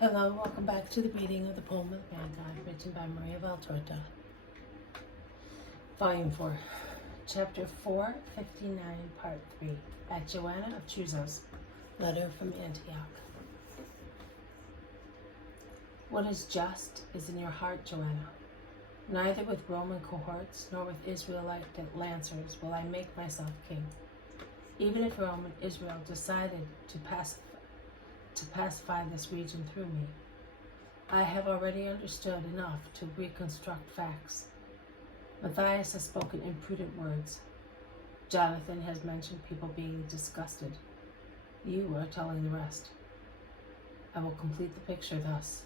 Hello, welcome back to the reading of the poem of Mankind, written by Maria Valtorta. Volume 4, Chapter 459, Part 3, at Johanna of Chuza's letter from Antioch. What is just is in your heart, Johanna. Neither with Roman cohorts nor with Israelite lancers will I make myself king. Even if Rome and Israel decided to pacify this region through me, I have already understood enough to reconstruct facts. Matthias has spoken imprudent words. Jonathan has mentioned people being disgusted. You are telling the rest. I will complete the picture thus.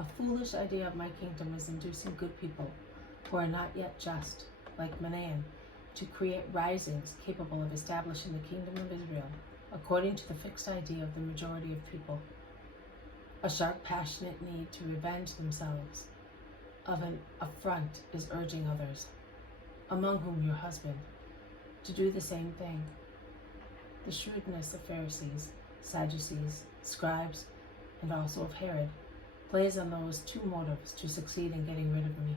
A foolish idea of my kingdom is inducing good people, who are not yet just, like Manaen, to create risings capable of establishing the kingdom of Israel, according to the fixed idea of the majority of people. A sharp, passionate need to revenge themselves of an affront is urging others, among whom your husband, to do the same thing. The shrewdness of Pharisees, Sadducees, scribes, and also of Herod, plays on those two motives to succeed in getting rid of me,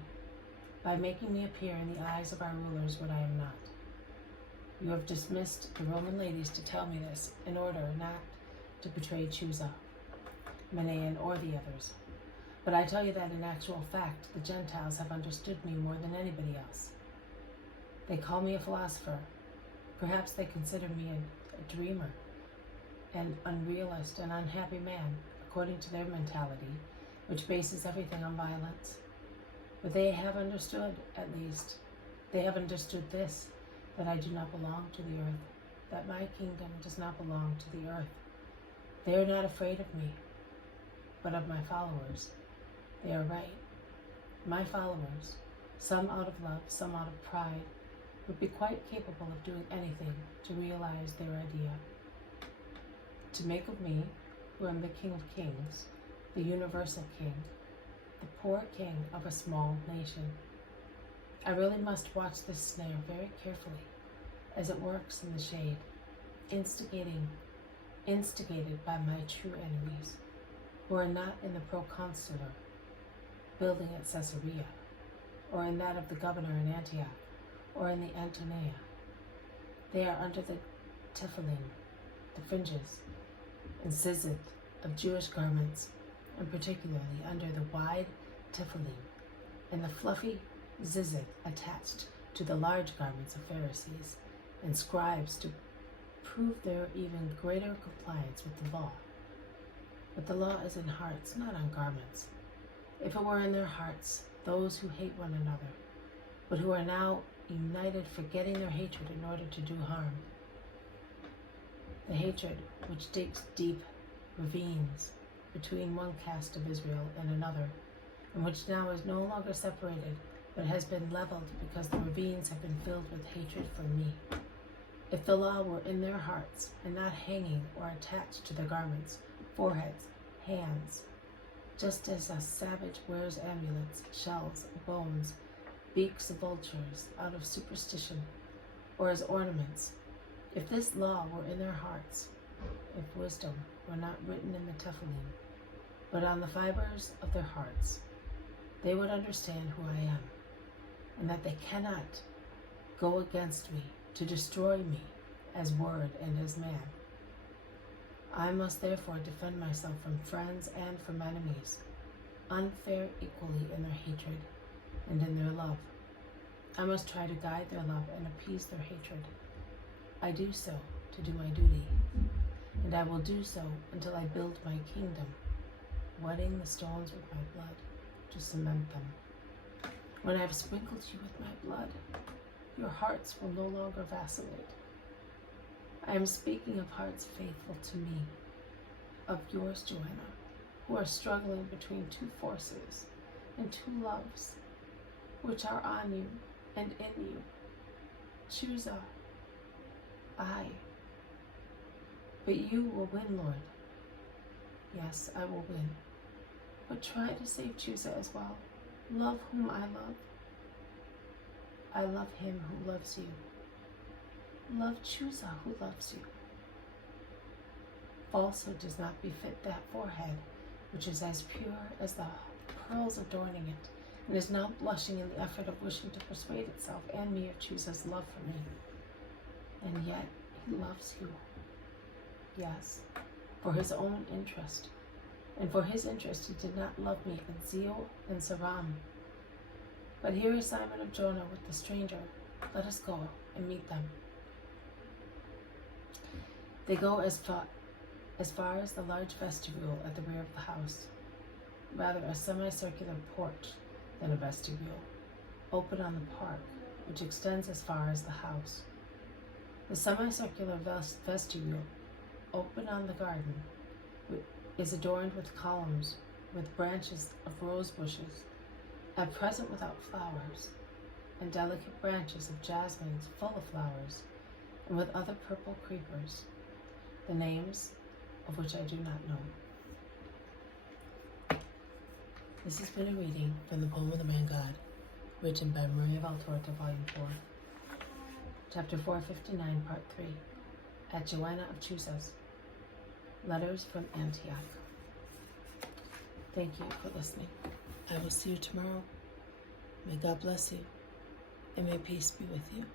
by making me appear in the eyes of our rulers what I am not. You have dismissed the Roman ladies to tell me this, in order not to betray Chuza, Manaen, or the others. But I tell you that in actual fact, the Gentiles have understood me more than anybody else. They call me a philosopher. Perhaps they consider me a dreamer, an unrealist, an unhappy man, according to their mentality, which bases everything on violence. But they have understood, at least, they have understood this, that I do not belong to the earth, that my kingdom does not belong to the earth. They are not afraid of me, but of my followers. They are right. My followers, some out of love, some out of pride, would be quite capable of doing anything to realize their idea. To make of me, who am the King of Kings, the universal king, the poor king of a small nation. I really must watch this snare very carefully, as it works in the shade, instigated by my true enemies, who are not in the proconsular building at Caesarea, or in that of the governor in Antioch, or in the Antonia. They are under the tefillin, the fringes, and zizit of Jewish garments, and particularly under the wide tefillin and the fluffy zizit attached to the large garments of Pharisees and scribes to prove their even greater compliance with the law. But the law is in hearts, not on garments. If it were in their hearts, those who hate one another, but who are now united, forgetting their hatred in order to do harm. The hatred which digs deep ravines between one caste of Israel and another, and which now is no longer separated, but has been leveled because the ravines have been filled with hatred for me. If the law were in their hearts, and not hanging or attached to their garments, foreheads, hands, just as a savage wears amulets, shells, bones, beaks of vultures out of superstition, or as ornaments, if this law were in their hearts, if wisdom were not written in the tefillin, but on the fibers of their hearts, they would understand who I am, and that they cannot go against me to destroy me as word and as man. I must therefore defend myself from friends and from enemies, unfair equally in their hatred and in their love. I must try to guide their love and appease their hatred. I do so to do my duty, and I will do so until I build my kingdom, wetting the stones with my blood to cement them. When I have sprinkled you with my blood, your hearts will no longer vacillate. I am speaking of hearts faithful to me, of yours, Johanna, who are struggling between two forces and two loves, which are on you and in you. Chuza, I. But you will win, Lord. Yes, I will win. But try to save Chuza as well. Love whom I love. I love him who loves you. Love Chuza who loves you. Falsehood does not befit that forehead which is as pure as the pearls adorning it, and is now blushing in the effort of wishing to persuade itself and me of Chuza's love for me. And yet he loves you. Yes, for his own interest. And for his interest he did not love me in zeal and Saram. But here is Simon of Jonah with the stranger. Let us go and meet them. They go as far as the large vestibule at the rear of the house, rather a semicircular porch than a vestibule, open on the park, which extends as far as the house. The semicircular vestibule, open on the garden, is adorned with columns, with branches of rose bushes, at present without flowers, and delicate branches of jasmines full of flowers, and with other purple creepers, the names of which I do not know. This has been a reading from the poem of the Man God, written by Maria Valtorta, Volume 4, Chapter 459, Part 3, at Johanna of Chuza's, Letters from Antioch. Thank you for listening. I will see you tomorrow. May God bless you, and may peace be with you.